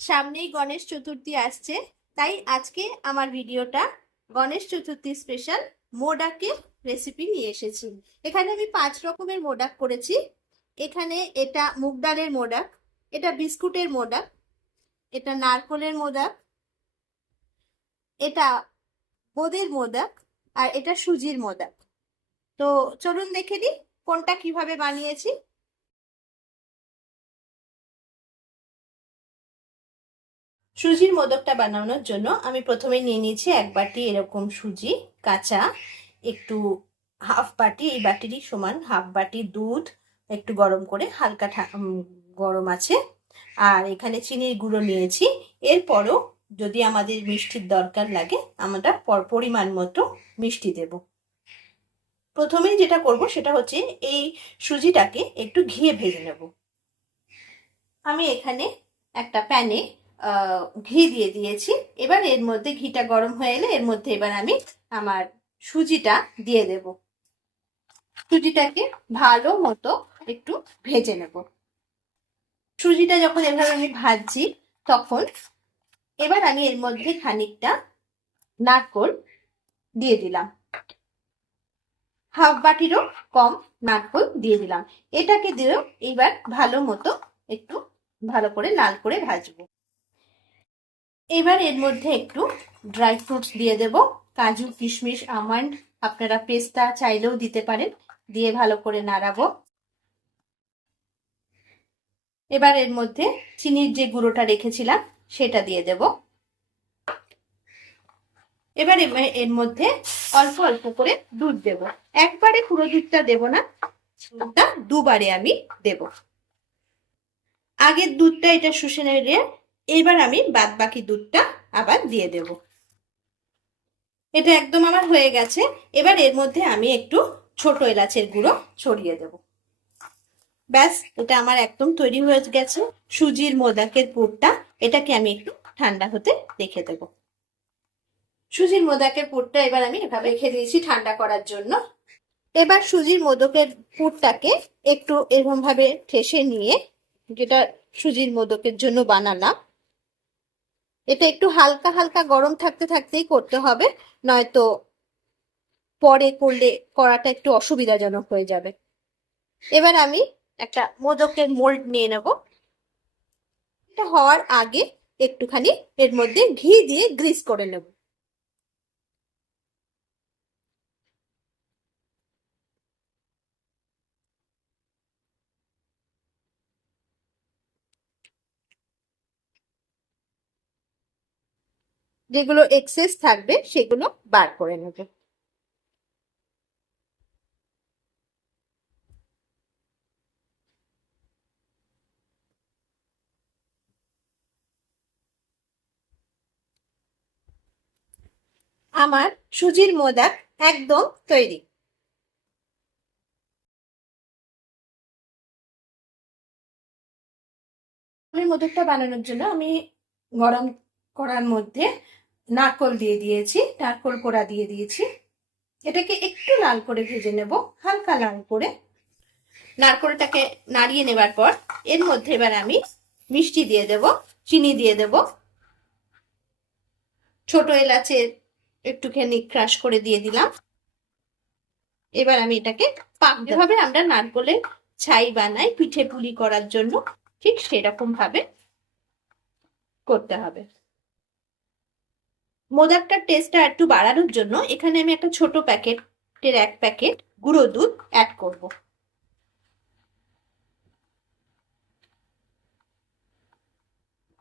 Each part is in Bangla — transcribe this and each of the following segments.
সামনেই গণেশ চতুর্থী আসছে, তাই আজকে আমার ভিডিওটা গণেশ চতুর্থী স্পেশাল মোডাকের রেসিপি নিয়ে এসেছি। এখানে আমি 5 রকমের মোডাক করেছি। এখানে এটা মুগ ডালের মোডাক, এটা বিস্কুটের মোডাক, এটা নারকোলের মোডাক, এটা বোঁদের মোডাক, আর এটা সুজির মোডাক। তো চলুন দেখে নিই কোনটা কিভাবে বানিয়েছি। সুজির মোদকটা বানানোর জন্য আমি প্রথমে নিয়ে নিয়েছি 1 বাটি এরকম সুজি কাঁচা, একটু হাফ বাটি, এই বাটিরই সমান হাফ বাটি দুধ একটু গরম করে হালকা গরম আছে, আর এখানে চিনির গুঁড়ো নিয়েছি। এরপরও যদি আমাদের মিষ্টির দরকার লাগে আমরা পরিমাণ মতো মিষ্টি দেব। প্রথমেই যেটা করব সেটা হচ্ছে এই সুজিটাকে একটু ঘিয়ে ভেজে নেব। আমি এখানে একটা প্যানে ঘি দিয়ে দিয়েছি। এবার এর মধ্যে ঘিটা গরম হয়ে এলে এর মধ্যে এবার আমি আমার সুজিটা দিয়ে দেব। সুজিটাকে ভালো মতো একটু ভেজে নেব। সুজিটা যখন এভাবে আমি ভাজছি তখন এবার আমি এর মধ্যে খানিকটা নারকোল দিয়ে দিলাম, হাফ বাটিরও কম নারকোল দিয়ে দিলাম। এটাকে দিয়েও এবার ভালো মতো একটু ভালো করে লাল করে ভাজবো। এবার এর মধ্যে একটু ড্রাই ফ্রুটস দিয়ে দেব, কাজু কিশমিশ আমন্ড, আপনারা পেস্তা চাইলেও দিতে পারেন, দিয়ে ভালো করে নাড়াবো। এবার এর মধ্যে চিনির যে গুঁড়োটা রেখেছিলাম সেটা দিয়ে দেব। এবার এর মধ্যে অল্প অল্প করে দুধ দেব, একবারে পুরো দুধটা দেব না, দুবারে আমি দেব। আগের দুধটা এটা শুষে নিয়ে এবার আমি বাদ বাকি দুধটা আবার দিয়ে দেব। এটা একদম আমার হয়ে গেছে। এবার এর মধ্যে আমি একটু ছোট এলাচের গুঁড়ো ছড়িয়ে দেব। ব্যাস, এটা আমার একদম তৈরি হয়ে গেছে সুজির মোদকের পুরটা। এটাকে আমি একটু ঠান্ডা হতে রেখে দেব। সুজির মোদকের পুরটা এবার আমি এভাবে রেখে দিয়েছি ঠান্ডা করার জন্য। এবার সুজির মোদকের পুরটাকে একটু এরকম ভাবে ঠেসে নিয়ে, যেটা সুজির মোদকের জন্য বানালাম, এটা একটু হালকা হালকা গরম থাকতে থাকতেই করতে হবে, নয়তো পরে করলে করাটা একটু অসুবিধাজনক হয়ে যাবে। এবার আমি একটা মোদকের মোল্ড নিয়ে নেব। এটা হওয়ার আগে একটুখানি এর মধ্যে ঘি দিয়ে গ্রিস করে নেব। যেগুলো এক্সেস থাকবে সেগুলো বার করে নেব। আমার সুজির মোদক একদম তৈরি। মোদকটা বানানোর জন্য আমি গরম করার মধ্যে নারকোল দিয়ে দিয়েছি, নারকোল কোড়া দিয়ে দিয়েছি। এটাকে একটু লাল করে ভেজে নেব, হালকা লাল করে। নারকোলটাকে নাড়িয়ে নেবার পর এর মধ্যে এবার আমি মিষ্টি দিয়ে দেব, চিনি দিয়ে দেব, ছোট এলাচের একটুখানি ক্রাশ করে দিয়ে দিলাম। এবার আমি এটাকে পাক, যেভাবে আমরা নারকোলের ছাই বানাই পিঠে পুলি করার জন্য, ঠিক সেরকম ভাবে করতে হবে। মোদকটার টেস্টটা একটু বাড়ানোর জন্য এখানে আমি একটা ছোট প্যাকেটের 1 প্যাকেট গুঁড়ো দুধ অ্যাড করব।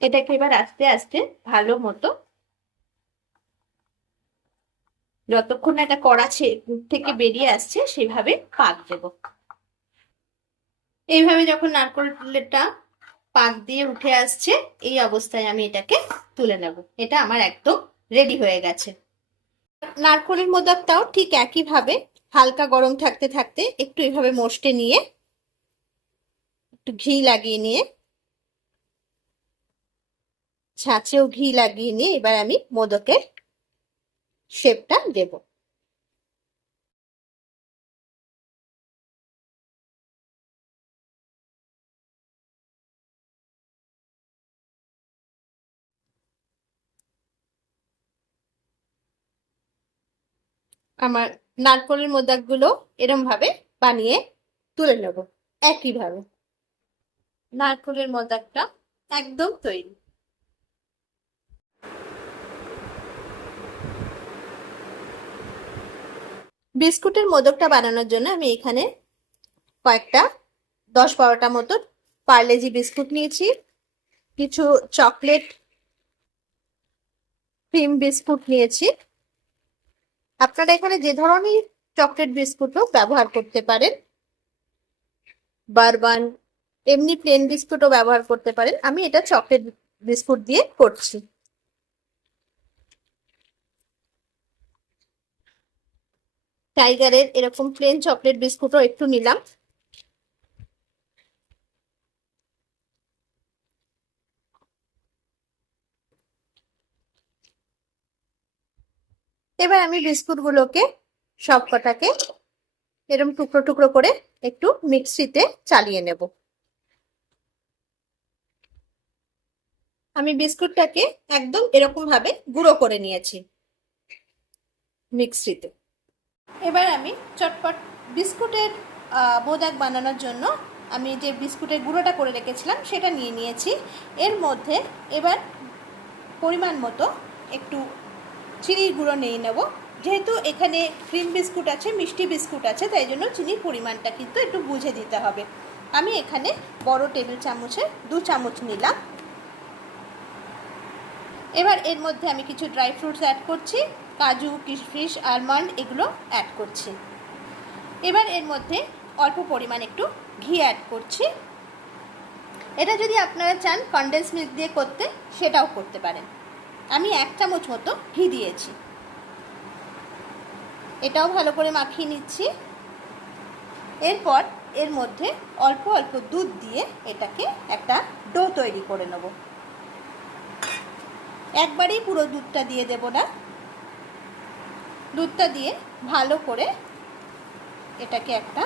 এটাকে এবার আস্তে আস্তে ভালো মতো, যতক্ষণ না এটা কড়া থেকে বেরিয়ে আসছে সেভাবে পাক দেব। এইভাবে যখন নারকোলটা পাক দিয়ে উঠে আসছে এই অবস্থায় আমি এটাকে তুলে নেব। এটা আমার একদম রেডি হয়ে গেছে। নারকোলের মোদকটাও ঠিক একই ভাবে হালকা গরম থাকতে থাকতে একটু এইভাবে মশটে নিয়ে একটু ঘি লাগিয়ে নিয়ে, ছাঁচেও ঘি লাগিয়ে নিয়ে এবার আমি মোদকের শেপটা দেব। আমার নারকোলের মোদকগুলো এরম ভাবে বানিয়ে তুলে নেব। একইভাবে নারকোলের মোদকটা একদম তৈরি। বিস্কুটের মোদকটা বানানোর জন্য আমি এখানে কয়েকটা 10-12টা মতো পার্লেজি বিস্কুট নিয়েছি, কিছু চকলেট ক্রিম বিস্কুট নিয়েছি। আপনারা এখানে যে ধরনের চকলেট বিস্কুটও ব্যবহার করতে পারেন, বারবান, এমনি প্লেন বিস্কুটও ব্যবহার করতে পারেন। আমি এটা চকলেট বিস্কুট দিয়ে করছি। টাইগারের এরকম প্লেন চকলেট বিস্কুটও একটু নিলাম। এবার আমি বিস্কুটগুলোকে সব কটাকে এরকম টুকরো টুকরো করে একটু মিক্সিতে চালিয়ে নেব। আমি বিস্কুটটাকে একদম এরকম ভাবে গুঁড়ো করে নিয়েছি মিক্সিতে। এবার আমি চটপট বিস্কুটের মোদক বানানোর জন্য আমি যে বিস্কুটের গুঁড়োটা করে রেখেছিলাম সেটা নিয়ে নিয়েছি। এর মধ্যে এবার পরিমাণ মতো একটু চিনির গুঁড়ো নিয়ে নেব। যেহেতু এখানে ক্রিম বিস্কুট আছে, মিষ্টি বিস্কুট আছে, তাই জন্য চিনির পরিমাণটা কিন্তু একটু বুঝে দিতে হবে। আমি এখানে বড় টেবিল চামচে 2 চামচ নিলাম। এবার এর মধ্যে আমি কিছু ড্রাই ফ্রুটস অ্যাড করছি, কাজু, কিশমিশ, আলমন্ড এগুলো অ্যাড করছি। এবার এর মধ্যে অল্প পরিমাণ একটু ঘি অ্যাড করছি। এটা যদি আপনারা চান কনডেন্স মিল্ক দিয়ে করতে, সেটাও করতে পারেন। আমি 1 চামচ মতো ঘি দিয়েছি। এটাও ভালো করে মাখিয়ে নিচ্ছি। এরপর এর মধ্যে অল্প অল্প দুধ দিয়ে এটাকে একটা ডো তৈরি করে নেব। একবারেই পুরো দুধটা দিয়ে দেব না, দুধটা দিয়ে ভালো করে এটাকে একটা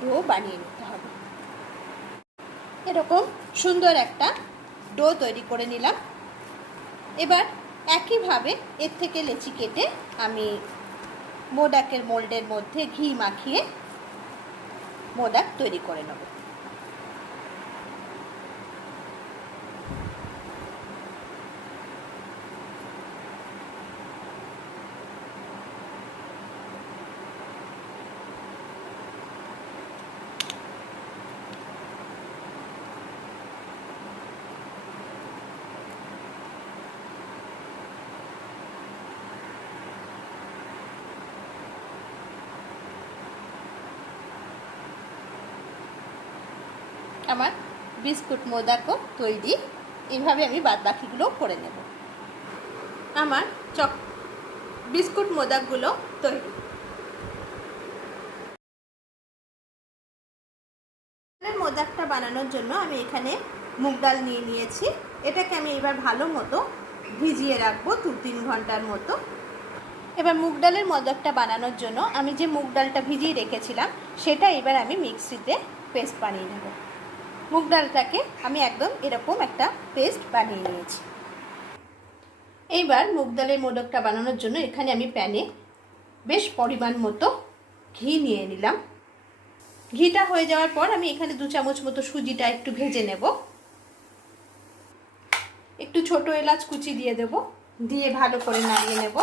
ডো বানিয়ে নিতে হবে। এরকম সুন্দর একটা ডো তৈরি করে নিলাম। এবার একইভাবে এর থেকে লেচি কেটে আমি মোদকের মোল্ডের মধ্যে ঘি মাখিয়ে মোদক তৈরি করে নেব। আমার বিস্কুট মোদকও তৈরি। এইভাবে আমি বাদবাকিগুলো করে নেব। আমার বিস্কুট মোদকগুলো তৈরি। মোদকটা বানানোর জন্য আমি এখানে মুগ ডাল নিয়ে নিয়েছি। এটাকে আমি এবার ভালো মতো ভিজিয়ে রাখবো 2-3 ঘন্টার মতো। এবার মুগ ডালের মোদকটা বানানোর জন্য আমি যে মুগ ডালটা ভিজিয়ে রেখেছিলাম সেটা এবার আমি মিক্সিতে পেস্ট বানিয়ে নেব। মুগ ডালটাকে আমি একদম এরকম একটা পেস্ট বানিয়ে নিয়েছি। এইবার মুগ ডালের মোদকটা বানানোর জন্য এখানে আমি প্যানে বেশ পরিমাণ মতো ঘি নিয়ে নিলাম। ঘিটা হয়ে যাওয়ার পর আমি এখানে 2 চামচ মতো সুজিটা একটু ভেজে নেব। একটু ছোট এলাচ কুচি দিয়ে দেব, দিয়ে ভালো করে নাড়িয়ে নেব।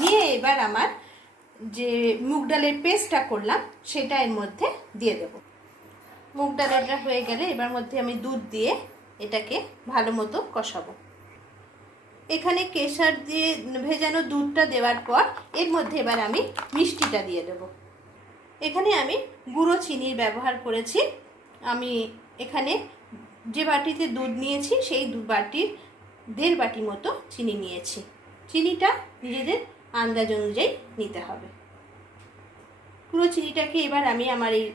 নিয়ে এবার আমার যে মুগ ডালের পেস্টটা করলাম সেটা এর মধ্যে দিয়ে দেব। মুগ ডালটা হয়ে গেলে এবার মধ্যে আমি দুধ দিয়ে এটাকে ভালো মতো কষাবো। এখানে কেশর দিয়ে ভেজানো দুধটা দেওয়ার পর এর মধ্যে এবার আমি মিষ্টিটা দিয়ে দেব। এখানে আমি গুঁড়ো চিনির ব্যবহার করেছি। আমি এখানে যে বাটিতে দুধ নিয়েছি সেই বাটির 1.5 বাটি মতো চিনি নিয়েছি। চিনিটা নিজেদের আন্দাজ অনুযায়ী নিতে হবে। পুরো চিনিটাকে এবার আমি আমার এই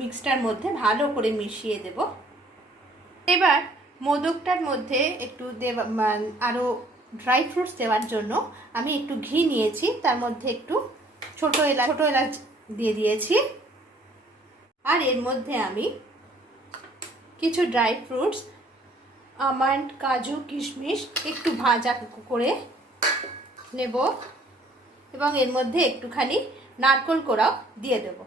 মিক্সটার মধ্যে ভালো করে মিশিয়ে দেব। এবার মোদকটার মধ্যে একটু আরও ড্রাই ফ্রুটস দেওয়ার জন্য আমি একটু ঘি নিয়েছি, তার মধ্যে একটু ছোট এলাচ দিয়ে দিয়েছি। আর এর মধ্যে আমি কিছু ড্রাই ফ্রুটস, আমন্ড, কাজু, কিশমিশ একটু ভাজা করে নেব। এবং এর মধ্যে একটুখানি নারকেল কোড়াও দিয়ে দেব।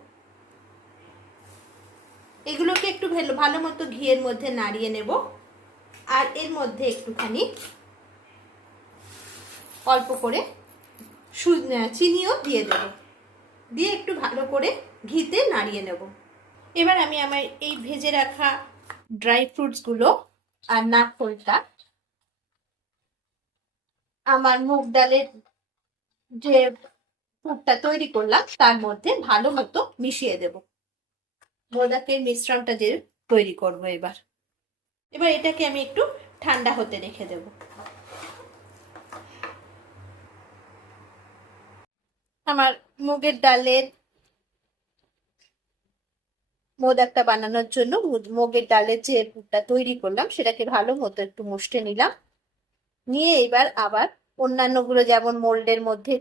এগুলোকে একটু ভালো মতো ঘিয়ের মধ্যে নাড়িয়ে নেব। আর এর মধ্যে একটুখানি অল্প করে চিনিও দিয়ে দেব, দিয়ে একটু ভালো করে ঘিতে নাড়িয়ে নেব। এবার আমি আমার এই ভেজে রাখা ড্রাই ফ্রুটসগুলো আর নারকেলটা আমার মুগ ডালের যে পুরটা তৈরি করলাম তার মধ্যে ভালো মতো মিশিয়ে দেব। মোদকের মিশ্রণটা যে তৈরি করব এবার এটাকে আমি একটু ঠান্ডা হতে রেখে দেব। আমার মুগের ডালের মোদকটা বানানোর জন্য মুগের ডালের যে পুরটা তৈরি করলাম সেটাকে ভালো মতো একটু মুষে নিলাম। নিয়ে এবার আবার অন্যান্যগুলো যেমন মোল্ডের মধ্যে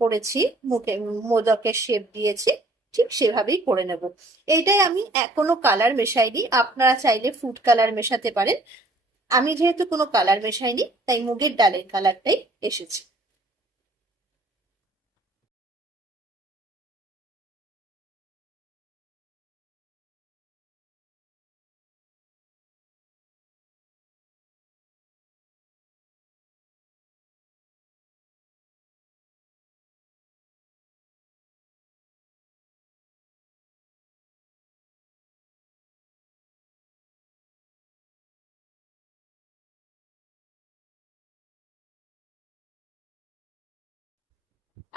করেছি, মোদকের শেপ দিয়েছি, ঠিক সেভাবেই করে নেব। এইটাই আমি কোনো কালার মেশাইনি, আপনারা চাইলে ফুড কালার মেশাতে পারেন। আমি যেহেতু কোনো কালার মেশাইনি তাই মুগের ডালের কালারটাই এসেছে।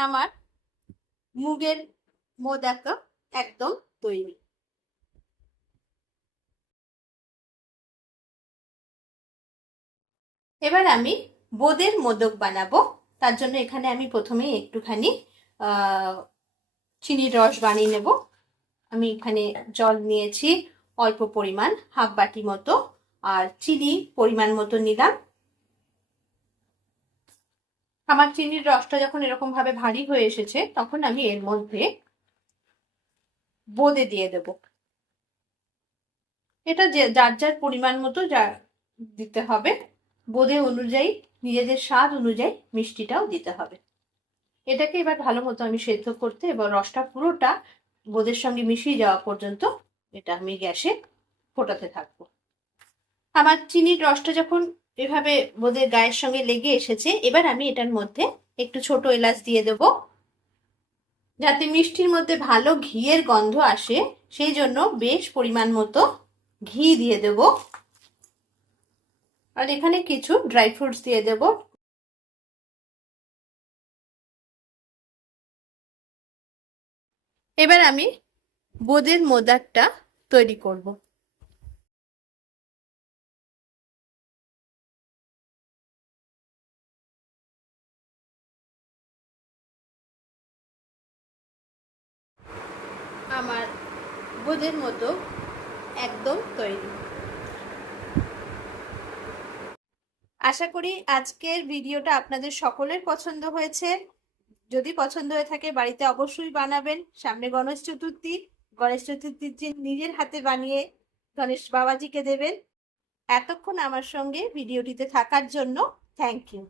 আমার মুগের মোদক একদম তৈরি। এবার আমি বোঁদের মোদক বানাবো। তার জন্য এখানে আমি প্রথমে একটুখানি চিনির রস বানিয়ে নেব। আমি এখানে জল নিয়েছি অল্প পরিমাণ, হাফ বাটি মতো, আর চিনি পরিমাণ মতো নিলাম। আমার চিনির রসটা যখন এরকম ভাবে ভারী হয়ে এসেছে তখন আমি এর মধ্যে বোঁদে দিয়ে দেব। এটা যার যার পরিমাণ মতো দিতে হবে। বোঁদে অনুযায়ী নিজেদের স্বাদ অনুযায়ী মিষ্টিটাও দিতে হবে। এটাকে এবার ভালো মতো আমি সেদ্ধ করতে, এবার রসটা পুরোটা বোঁদের সঙ্গে মিশিয়ে যাওয়া পর্যন্ত এটা আমি গ্যাসে ফোটাতে থাকবো। আমার চিনির রসটা যখন এভাবে বোঁদের গায়ের সঙ্গে লেগে এসেছে, এবার আমি এটার মধ্যে একটু ছোট এলাচ দিয়ে দেবো, যাতে মিষ্টির মধ্যে ভালো ঘিয়ের গন্ধ আসে। সেই জন্য বেশ পরিমাণ মতো ঘি দিয়ে দেব। আর এখানে কিছু ড্রাই ফ্রুটস দিয়ে দেব। এবার আমি বোঁদের মোদকটা তৈরি করব। আমার বোঁদের মোদক একদম তৈরি। আশা করি আজকের ভিডিওটা আপনাদের সকলের পছন্দ হয়েছে। যদি পছন্দ হয়ে থাকে বাড়িতে অবশ্যই বানাবেন। সামনে গণেশ চতুর্থী, গণেশ চতুর্থীর দিন নিজের হাতে বানিয়ে গণেশ বাবাজিকে দেবেন। এতক্ষণ আমার সঙ্গে ভিডিওটিতে থাকার জন্য থ্যাংক ইউ।